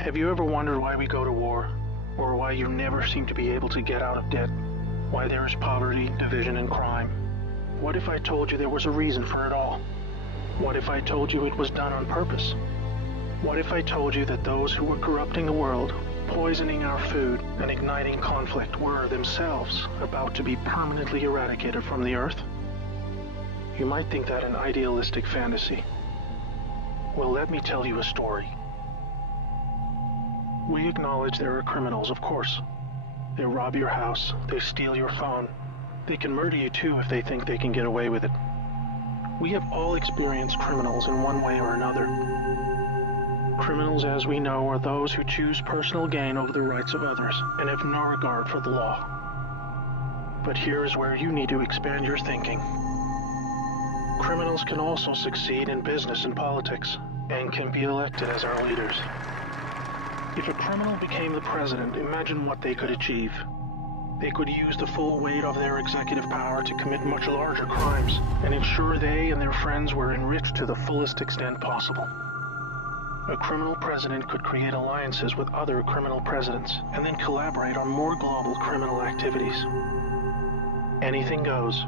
Have you ever wondered why we go to war? Or why you never seem to be able to get out of debt? Why there is poverty, division, and crime? What if I told you there was a reason for it all? What if I told you it was done on purpose? What if I told you that those who were corrupting the world, poisoning our food, and igniting conflict were themselves about to be permanently eradicated from the earth? You might think that an idealistic fantasy. Well, let me tell you a story. We acknowledge there are criminals, of course. They rob your house, they steal your phone. They can murder you too if they think they can get away with it. We have all experienced criminals in one way or another. Criminals, as we know, are those who choose personal gain over the rights of others and have no regard for the law. But here is where you need to expand your thinking. Criminals can also succeed in business and politics, and can be elected as our leaders. If a criminal became the president, imagine what they could achieve. They could use the full weight of their executive power to commit much larger crimes, and ensure they and their friends were enriched to the fullest extent possible. A criminal president could create alliances with other criminal presidents, and then collaborate on more global criminal activities. Anything goes.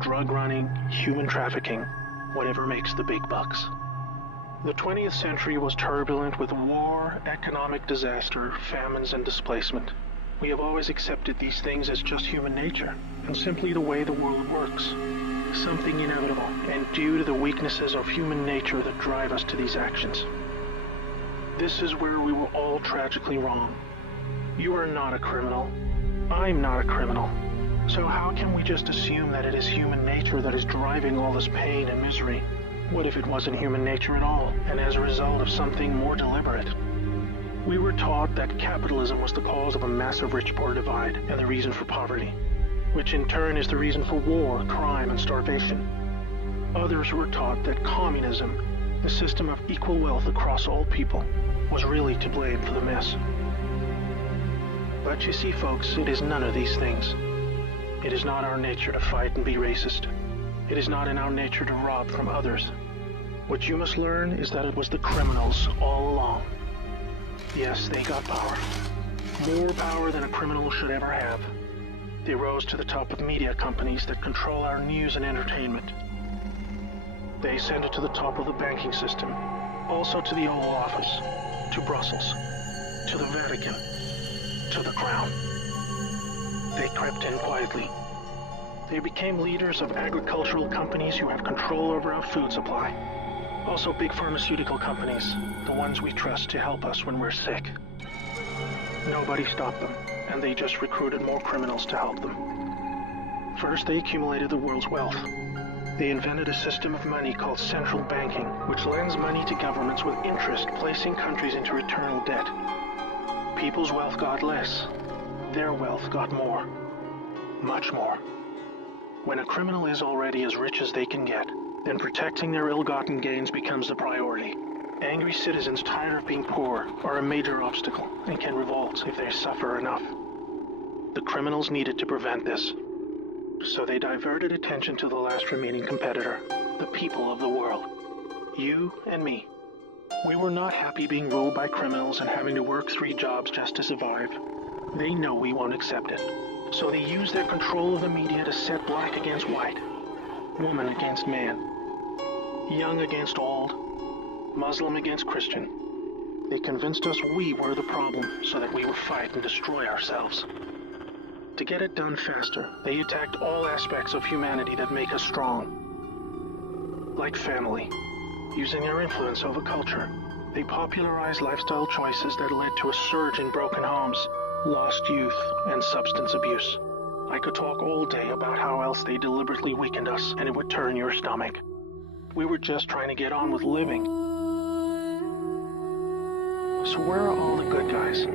Drug running, human trafficking, whatever makes the big bucks. The 20th century was turbulent with war, economic disaster, famines, and displacement. We have always accepted these things as just human nature, and simply the way the world works. Something inevitable, and due to the weaknesses of human nature that drive us to these actions. This is where we were all tragically wrong. You are not a criminal. I'm not a criminal. So how can we just assume that it is human nature that is driving all this pain and misery? What if it wasn't human nature at all, and as a result of something more deliberate? We were taught that capitalism was the cause of a massive rich-poor divide and the reason for poverty, which in turn is the reason for war, crime, and starvation. Others were taught that communism, the system of equal wealth across all people, was really to blame for the mess. But you see, folks, it is none of these things. It is not our nature to fight and be racist. It is not in our nature to rob from others. What you must learn is that it was the criminals all along. Yes, they got power. More power than a criminal should ever have. They rose to the top of media companies that control our news and entertainment. They ascended to the top of the banking system, also to the Oval Office, to Brussels, to the Vatican, to the Crown. They crept in quietly. They became leaders of agricultural companies who have control over our food supply. Also big pharmaceutical companies, the ones we trust to help us when we're sick. Nobody stopped them, and they just recruited more criminals to help them. First, they accumulated the world's wealth. They invented a system of money called central banking, which lends money to governments with interest, placing countries into eternal debt. People's wealth got less. Their wealth got more. Much more. When a criminal is already as rich as they can get, then protecting their ill-gotten gains becomes the priority. Angry citizens tired of being poor are a major obstacle and can revolt if they suffer enough. The criminals needed to prevent this. So they diverted attention to the last remaining competitor, the people of the world. You and me. We were not happy being ruled by criminals and having to work 3 jobs just to survive. They know we won't accept it. So they use their control of the media to set black against white, woman against man, young against old, Muslim against Christian. They convinced us we were the problem so that we would fight and destroy ourselves. To get it done faster, they attacked all aspects of humanity that make us strong. Like family, using their influence over culture, they popularized lifestyle choices that led to a surge in broken homes, lost youth, and substance abuse. I could talk all day about how else they deliberately weakened us, and it would turn your stomach. We were just trying to get on with living. So where are all the good guys?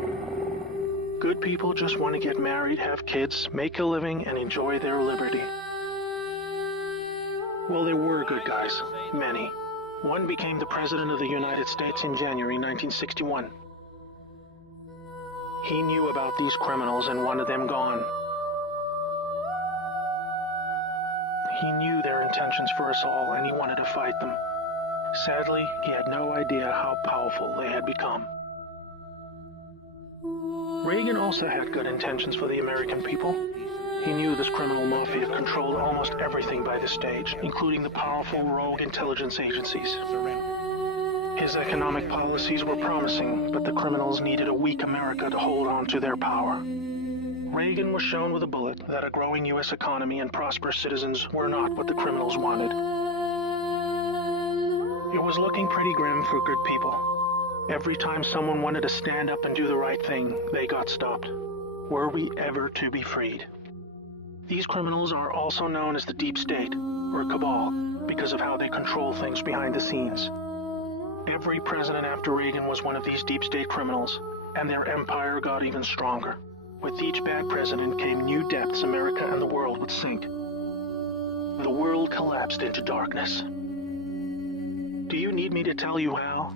Good people just want to get married, have kids, make a living, and enjoy their liberty. Well, there were good guys. Many. One became the President of the United States in January 1961. He knew about these criminals and wanted them gone. He knew their intentions for us all, and he wanted to fight them. Sadly, he had no idea how powerful they had become. Reagan also had good intentions for the American people. He knew this criminal mafia controlled almost everything by this stage, including the powerful rogue intelligence agencies. His economic policies were promising, but the criminals needed a weak America to hold on to their power. Reagan was shown with a bullet that a growing U.S. economy and prosperous citizens were not what the criminals wanted. It was looking pretty grim for good people. Every time someone wanted to stand up and do the right thing, they got stopped. Were we ever to be freed? These criminals are also known as the Deep State, or Cabal, because of how they control things behind the scenes. Every president after Reagan was one of these Deep State criminals, and their empire got even stronger. With each bad president came new depths America and the world would sink. The world collapsed into darkness. Do you need me to tell you how?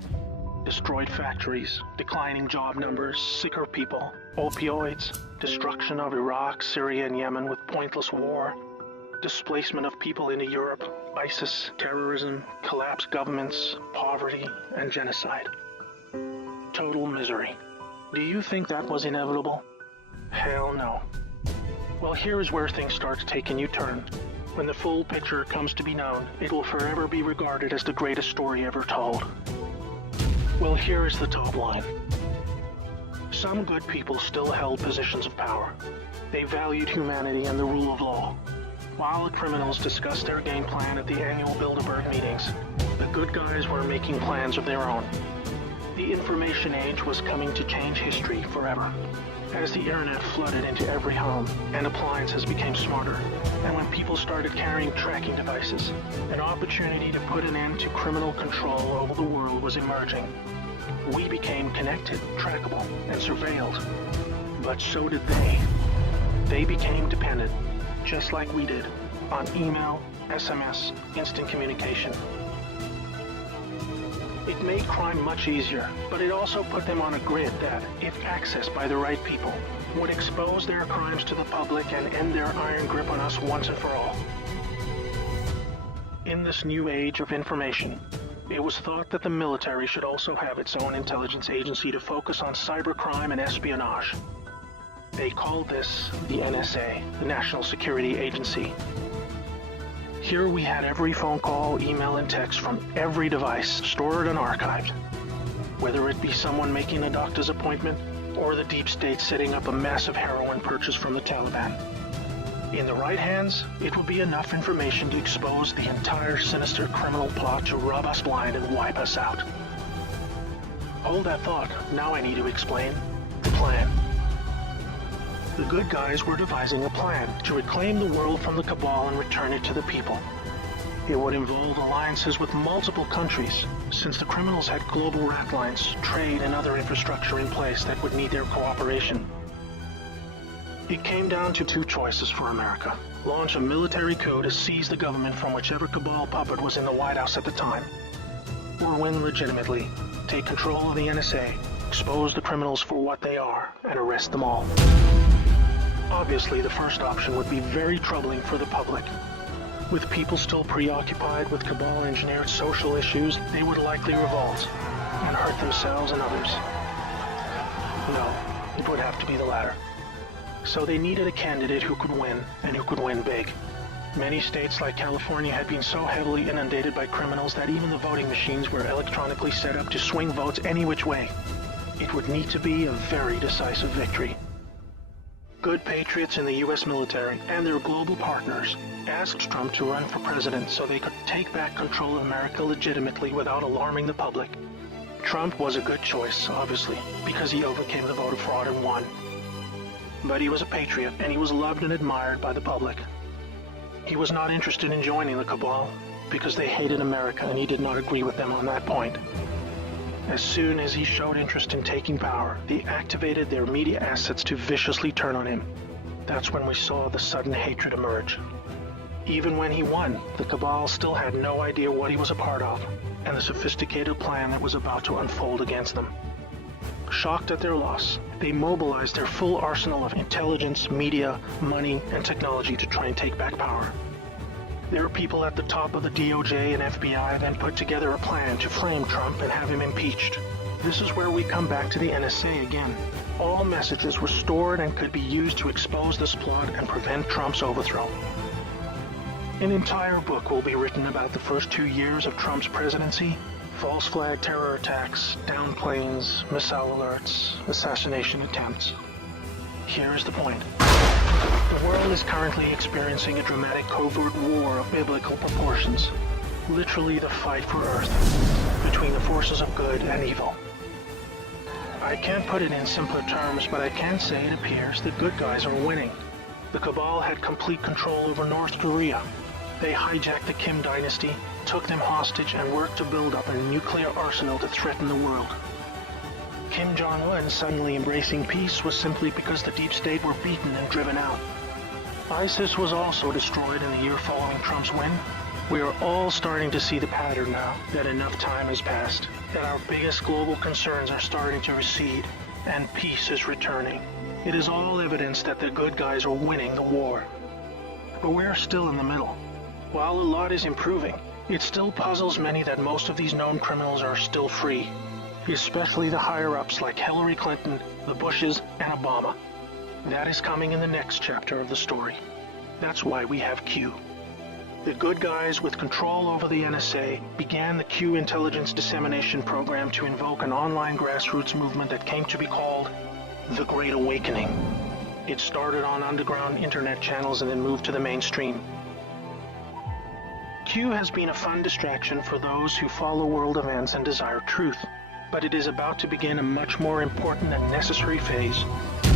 Destroyed factories, declining job numbers, sicker people, opioids, destruction of Iraq, Syria, and Yemen with pointless war, displacement of people into Europe, ISIS, terrorism, collapsed governments, poverty, and genocide. Total misery. Do you think that was inevitable? Hell no. Well, here is where things start to take a new turn. When the full picture comes to be known, it will forever be regarded as the greatest story ever told. Well, here is the top line. Some good people still held positions of power. They valued humanity and the rule of law. While the criminals discussed their game plan at the annual Bilderberg meetings, the good guys were making plans of their own. The information age was coming to change history forever. As the internet flooded into every home and appliances became smarter, and when people started carrying tracking devices, an opportunity to put an end to criminal control over the world was emerging. We became connected, trackable, and surveilled. But so did they. They became dependent, just like we did, on email, SMS, instant communication. It made crime much easier, but it also put them on a grid that, if accessed by the right people, would expose their crimes to the public and end their iron grip on us once and for all. In this new age of information, it was thought that the military should also have its own intelligence agency to focus on cybercrime and espionage. They called this the NSA, the National Security Agency. Here we had every phone call, email, and text from every device stored and archived. Whether it be someone making a doctor's appointment, or the deep state setting up a massive heroin purchase from the Taliban. In the right hands, it would be enough information to expose the entire sinister criminal plot to rob us blind and wipe us out. Hold that thought, now I need to explain the plan. The good guys were devising a plan to reclaim the world from the Cabal and return it to the people. It would involve alliances with multiple countries, since the criminals had global rat lines, trade, and other infrastructure in place that would need their cooperation. It came down to two choices for America. Launch a military coup to seize the government from whichever Cabal puppet was in the White House at the time. Or win legitimately, take control of the NSA, expose the criminals for what they are, and arrest them all. Obviously, the first option would be very troubling for the public. With people still preoccupied with Cabal-engineered social issues, they would likely revolt and hurt themselves and others. No, it would have to be the latter. So they needed a candidate who could win, and who could win big. Many states like California had been so heavily inundated by criminals that even the voting machines were electronically set up to swing votes any which way. It would need to be a very decisive victory. Good patriots in the U.S. military and their global partners asked Trump to run for president so they could take back control of America legitimately without alarming the public. Trump was a good choice, obviously, because he overcame the voter fraud and won. But he was a patriot, and he was loved and admired by the public. He was not interested in joining the Cabal, because they hated America and he did not agree with them on that point. As soon as he showed interest in taking power, they activated their media assets to viciously turn on him. That's when we saw the sudden hatred emerge. Even when he won, the Cabal still had no idea what he was a part of, and the sophisticated plan that was about to unfold against them. Shocked at their loss, they mobilized their full arsenal of intelligence, media, money, and technology to try and take back power. Their people at the top of the DOJ and FBI then put together a plan to frame Trump and have him impeached. This is where we come back to the NSA again. All messages were stored and could be used to expose this plot and prevent Trump's overthrow. An entire book will be written about the first 2 years of Trump's presidency. False flag terror attacks, down planes, missile alerts, assassination attempts. Here is the point. The world is currently experiencing a dramatic covert war of biblical proportions. Literally the fight for Earth, between the forces of good and evil. I can't put it in simpler terms, but I can say it appears the good guys are winning. The Cabal had complete control over North Korea. They hijacked the Kim dynasty, took them hostage, and worked to build up a nuclear arsenal to threaten the world. Kim Jong-un suddenly embracing peace was simply because the deep state were beaten and driven out. ISIS was also destroyed in the year following Trump's win. We are all starting to see the pattern now, that enough time has passed, that our biggest global concerns are starting to recede, and peace is returning. It is all evidence that the good guys are winning the war. But we're still in the middle. While a lot is improving, it still puzzles many that most of these known criminals are still free, especially the higher-ups like Hillary Clinton, the Bushes, and Obama. That is coming in the next chapter of the story. That's why we have Qyoo. The good guys with control over the NSA began the Qyoo intelligence dissemination program to invoke an online grassroots movement that came to be called the Great Awakening. It started on underground internet channels and then moved to the mainstream. Qyoo has been a fun distraction for those who follow world events and desire truth, but it is about to begin a much more important and necessary phase,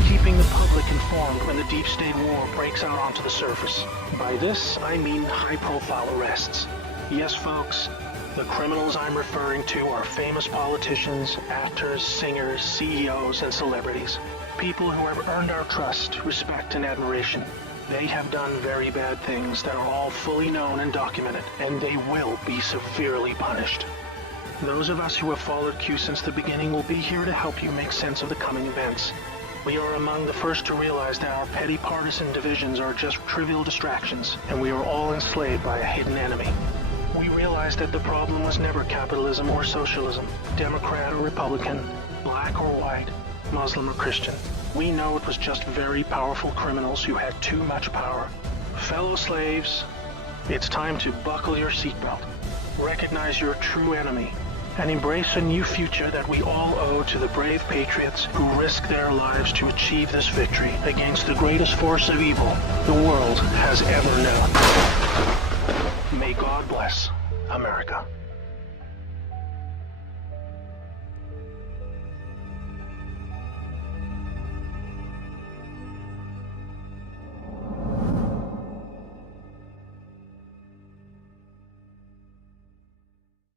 keeping the public informed when the deep state war breaks out onto the surface. By this, I mean high-profile arrests. Yes, folks, the criminals I'm referring to are famous politicians, actors, singers, CEOs, and celebrities. People who have earned our trust, respect, and admiration. They have done very bad things that are all fully known and documented, and they will be severely punished. Those of us who have followed Qyoo since the beginning will be here to help you make sense of the coming events. We are among the first to realize that our petty partisan divisions are just trivial distractions, and we are all enslaved by a hidden enemy. We realize that the problem was never capitalism or socialism, Democrat or Republican, black or white, Muslim or Christian. We know it was just very powerful criminals who had too much power. Fellow slaves, it's time to buckle your seatbelt, recognize your true enemy, and embrace a new future that we all owe to the brave patriots who risked their lives to achieve this victory against the greatest force of evil the world has ever known. May God bless America.